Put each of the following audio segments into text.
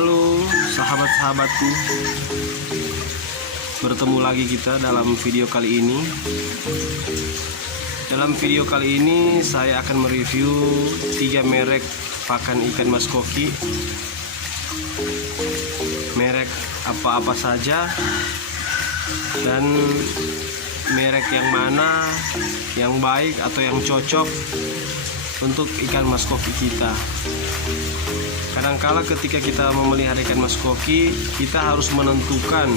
Halo sahabat-sahabatku, bertemu lagi kita dalam video kali ini. Dalam video kali ini saya akan mereview 3 merek pakan ikan mas koki. Merek apa-apa saja dan merek yang mana yang baik atau yang cocok untuk ikan mas koki kita. Kadangkala ketika kita memelihara ikan mas koki, kita harus menentukan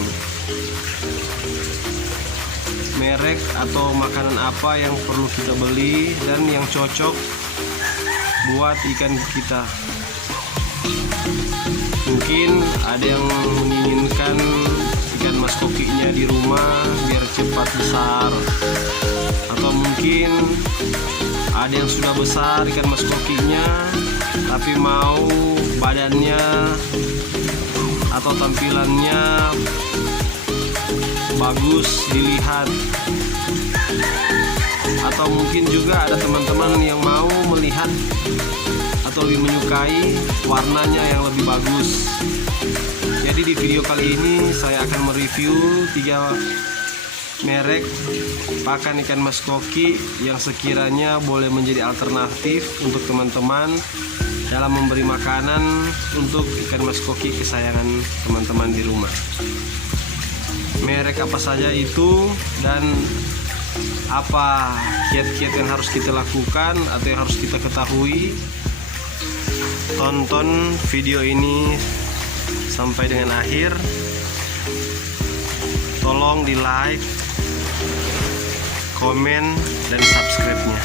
merek atau makanan apa yang perlu kita beli dan yang cocok buat ikan kita. Mungkin ada yang menginginkan ikan mas kokinya di rumah biar cepat besar, atau mungkin ada yang sudah besar ikan mas kokinya tapi mau badannya atau tampilannya bagus dilihat, atau mungkin juga ada teman-teman yang mau melihat atau lebih menyukai warnanya yang lebih bagus. Jadi di video kali ini saya akan mereview 3 merek pakan ikan mas koki yang sekiranya boleh menjadi alternatif untuk teman-teman dalam memberi makanan untuk ikan mas koki kesayangan teman-teman di rumah. Merek apa saja itu dan apa kiat-kiat yang harus kita lakukan atau yang harus kita ketahui. Tonton video ini sampai dengan akhir. Tolong di like, komen, dan subscribe-nya.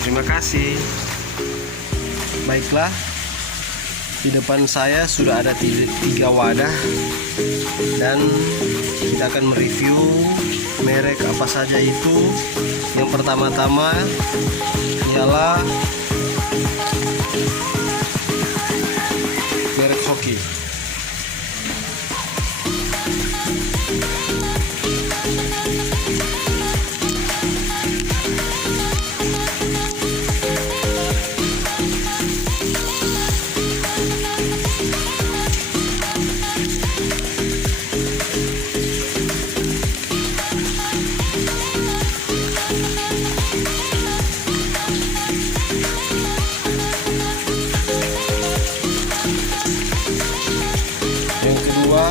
Terima kasih. Baiklah, di depan saya sudah ada 3 wadah dan kita akan mereview merek apa saja itu. Yang pertama-tama ialah merek Hoki. Yang kedua,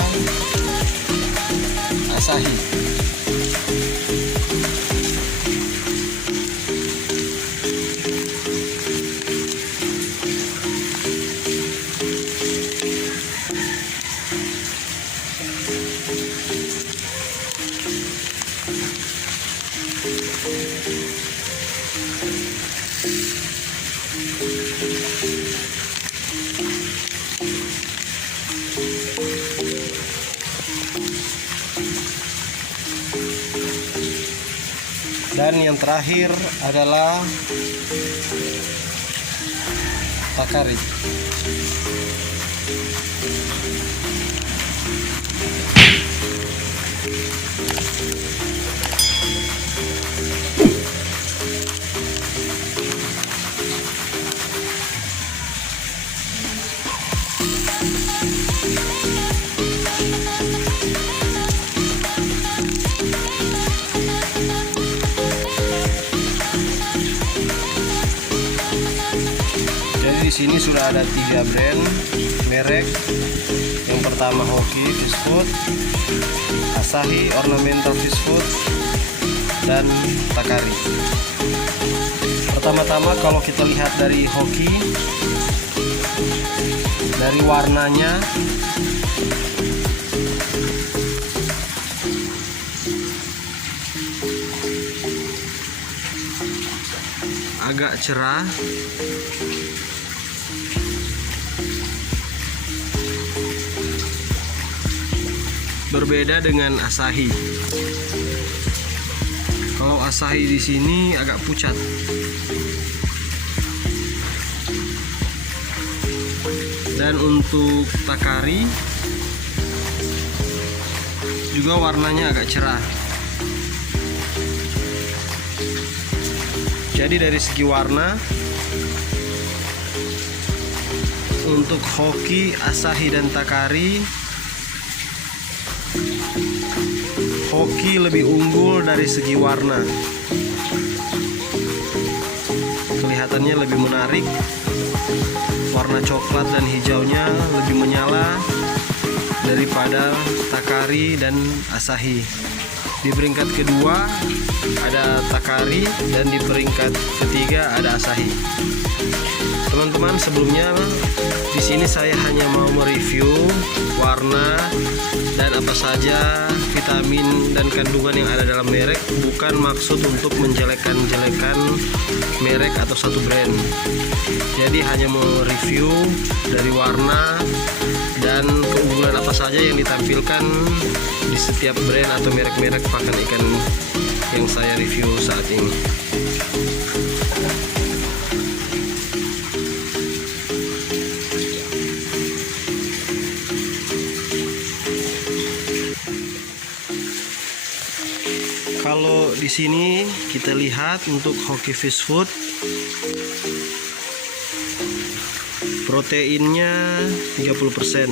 Asahi. Dan yang terakhir adalah Takari. Di sini sudah ada 3 brand merek. Yang pertama Hoki Fish Food, Asahi Ornamental Fish Food, dan Takari. Pertama-tama kalau kita lihat dari Hoki, dari warnanya agak cerah, berbeda dengan Asahi. Kalau Asahi di sini agak pucat. Dan untuk Takari juga warnanya agak cerah. Jadi dari segi warna untuk Hoki, Asahi, dan Takari, Hoki lebih unggul dari segi warna. Kelihatannya lebih menarik. Warna coklat dan hijaunya lebih menyala daripada Takari dan Asahi. Di peringkat kedua ada Takari dan di peringkat ketiga ada Asahi. Teman-teman, sebelumnya di sini saya hanya mau mereview warna dan apa saja vitamin dan kandungan yang ada dalam merek, bukan maksud untuk menjelek-jelekan merek atau satu brand. Jadi hanya mau review dari warna dan keunggulan apa saja yang ditampilkan di setiap brand atau merek-merek pakan ikan yang saya review saat ini. Kalau di sini kita lihat untuk Hoki Fish Food, proteinnya 30%.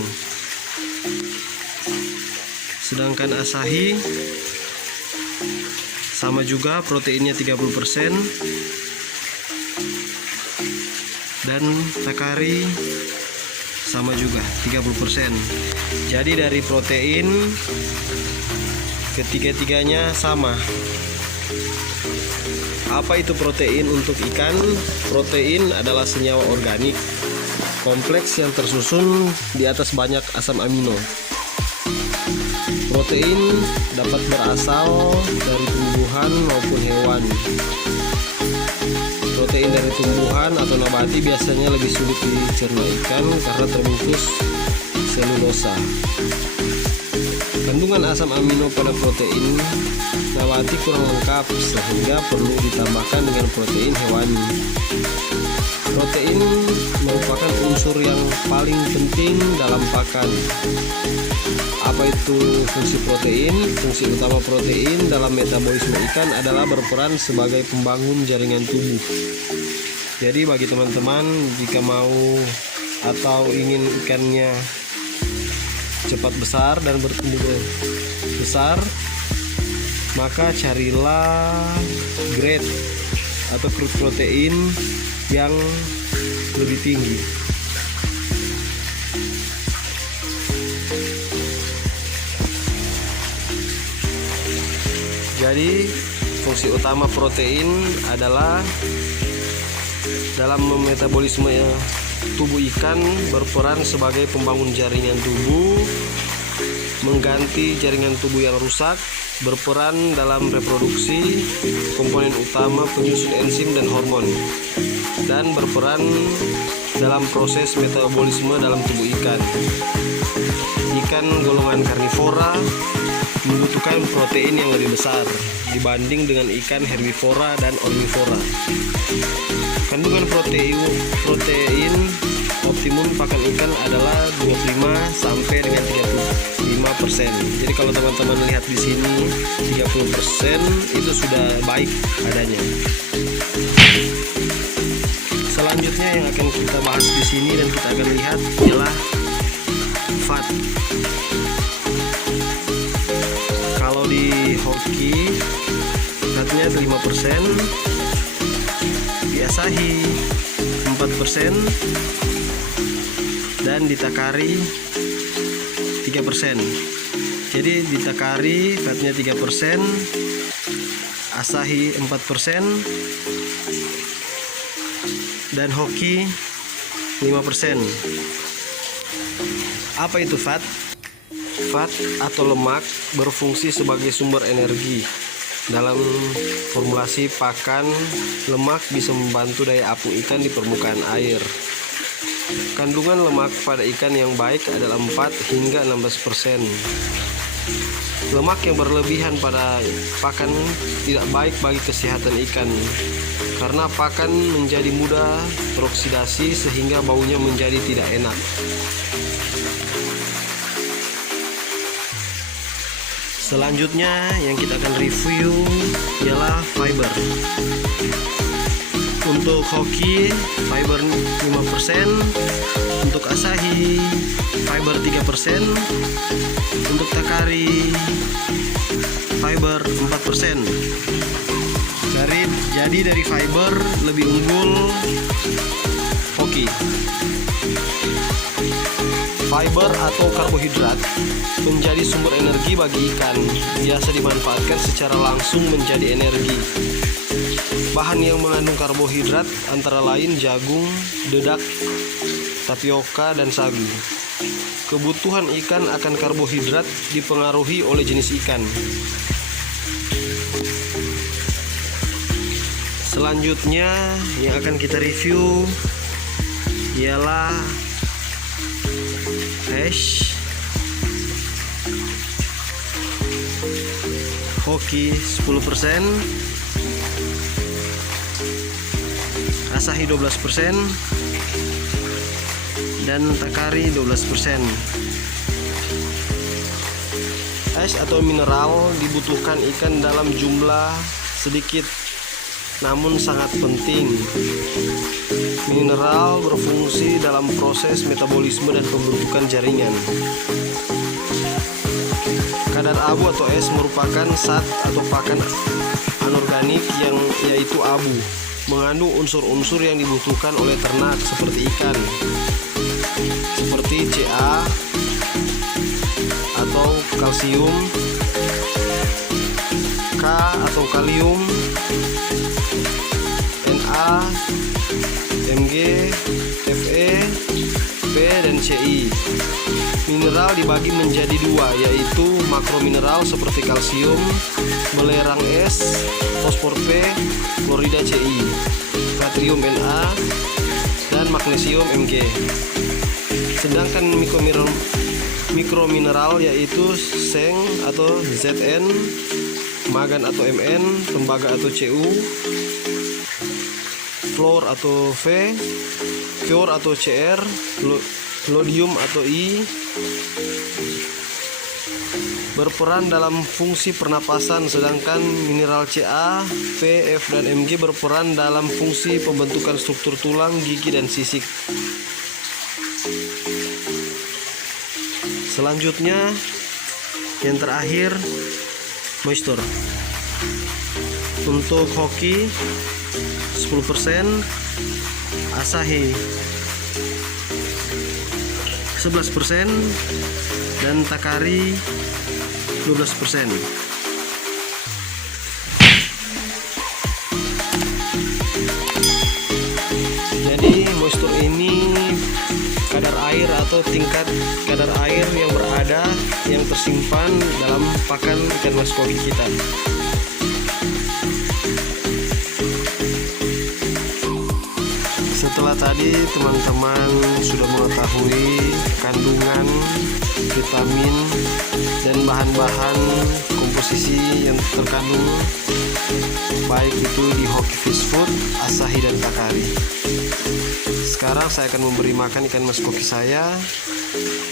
Sedangkan Asahi sama juga, proteinnya 30%. Dan Takari sama juga 30%. Jadi dari protein ketiga-tiganya sama. Apa itu protein untuk ikan? Protein adalah senyawa organik kompleks yang tersusun di atas banyak asam amino. Protein dapat berasal dari tumbuhan maupun hewan. Protein dari tumbuhan atau nabati biasanya lebih sulit dicerna ikan karena terbungkus selulosa. Kandungan asam amino pada protein nabati kurang lengkap sehingga perlu ditambahkan dengan protein hewani. Protein merupakan unsur yang paling penting dalam pakan. Apa itu fungsi protein? Fungsi utama protein dalam metabolisme ikan adalah berperan sebagai pembangun jaringan tubuh. Jadi bagi teman-teman, jika mau atau ingin ikannya cepat besar dan bertumbuh besar, maka carilah grade atau crude protein yang lebih tinggi. Jadi fungsi utama protein adalah dalam metabolisme tubuh ikan, berperan sebagai pembangun jaringan tubuh, mengganti jaringan tubuh yang rusak, berperan dalam reproduksi, komponen utama penyusun enzim dan hormon, dan berperan dalam proses metabolisme dalam tubuh ikan. Ikan golongan karnivora membutuhkan protein yang lebih besar dibanding dengan ikan herbivora dan omnivora. Kandungan protein optimum pakan ikan adalah 25 sampai dengan 35%. Jadi kalau teman-teman lihat di sini 30% itu sudah baik adanya. Selanjutnya yang akan kita bahas di sini dan kita akan lihat adalah fat. Kalau di Hoki fatnya 5%, di Asahi 4%, dan di Takari 3%. Jadi di Takari fatnya 3%, Asahi 4%, dan Hoki 5%. Apa itu fat? Fat atau lemak berfungsi sebagai sumber energi. Dalam formulasi pakan, lemak bisa membantu daya apung ikan di permukaan air. Kandungan lemak pada ikan yang baik adalah 4 hingga 16%. Lemak yang berlebihan pada pakan tidak baik bagi kesehatan ikan, karena pakan menjadi mudah teroksidasi sehingga baunya menjadi tidak enak. Selanjutnya yang kita akan review ialah fiber. Untuk Hoki fiber 5%, untuk Asahi fiber 3%, untuk Takari fiber 4%. Jadi dari fiber lebih unggul Hoki. Fiber atau karbohidrat menjadi sumber energi bagi ikan, biasa dimanfaatkan secara langsung menjadi energi. Bahan yang mengandung karbohidrat antara lain jagung, dedak, tapioka, dan sagu. Kebutuhan ikan akan karbohidrat dipengaruhi oleh jenis ikan. Selanjutnya yang akan kita review ialah hash Hoki 10%, Asahi 12%, dan Takari 12%. Hash atau mineral dibutuhkan ikan dalam jumlah sedikit namun sangat penting. Mineral berfungsi dalam proses metabolisme dan pembentukan jaringan. Kadar abu atau es merupakan zat atau pakan anorganik yaitu abu, mengandung unsur-unsur yang dibutuhkan oleh ternak seperti ikan, seperti Ca atau kalsium, K atau kalium, Na, Mg, Fe, P, dan Ci. Mineral dibagi menjadi dua, yaitu makromineral seperti kalsium, belerang es, fosfor P, klorida Ci, natrium Na, dan magnesium Mg. Sedangkan mikromineral yaitu seng atau Zn, magan atau Mn, tembaga atau Cu, fluor atau V, fluor atau Cr, lodium atau I, berperan dalam fungsi pernapasan, sedangkan mineral Ca, P, F, dan Mg berperan dalam fungsi pembentukan struktur tulang, gigi, dan sisik. Selanjutnya yang terakhir moisture. Untuk Hoki 10%, Asahi 11%, dan Takari 12%. Jadi moisture ini kadar air atau tingkat kadar air yang berada yang tersimpan dalam pakan ikan mas koki kita. Setelah tadi teman-teman sudah mengetahui kandungan vitamin dan bahan-bahan komposisi yang terkandung baik itu di Hoki Fish Food, Asahi, dan Takari. Sekarang saya akan memberi makan ikan mas koki saya.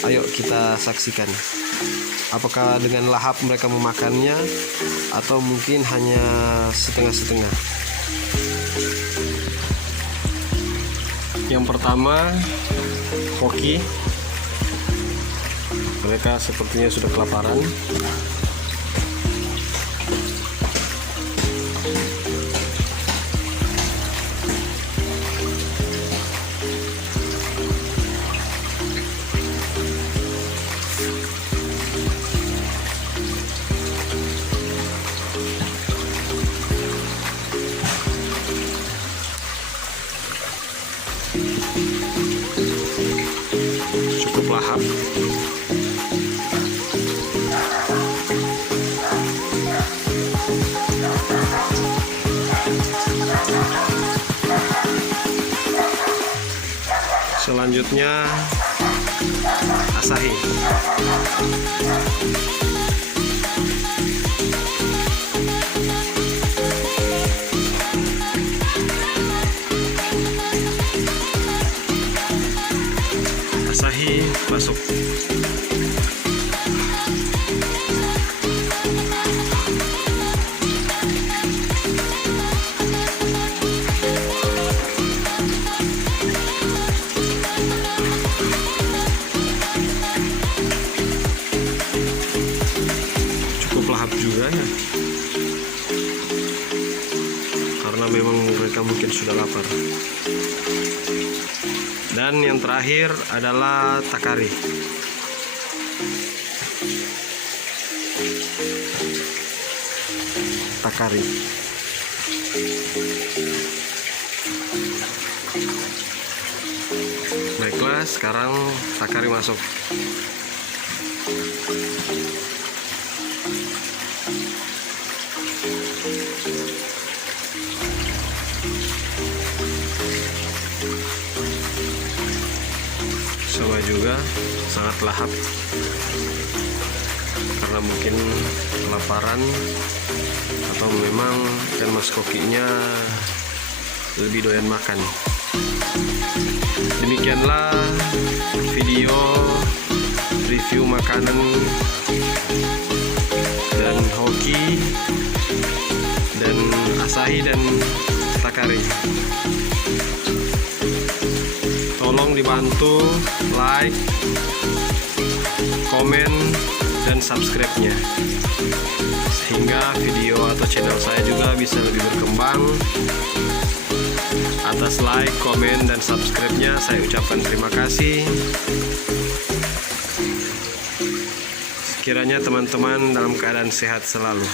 Ayo kita saksikan apakah dengan lahap mereka memakannya atau mungkin hanya setengah-setengah. Yang pertama, Hoki. Mereka sepertinya sudah kelaparan. Cukup lahap. Selanjutnya Asahi. Asahi masuk. ya, karena memang mereka mungkin sudah lapar. Dan yang terakhir adalah takari. Takari. Baiklah, sekarang takari masuk. Sama juga sangat lahap karena mungkin kelaparan atau memang ikan mas kokinya lebih doyan makan. Demikianlah video review makanan dan hoki dan asahi dan takari. Tolong dibantu like, komen, dan subscribe-nya, sehingga video atau channel saya juga bisa lebih berkembang. Atas like, komen, dan subscribe-nya saya ucapkan terima kasih. Sekiranya teman-teman dalam keadaan sehat selalu.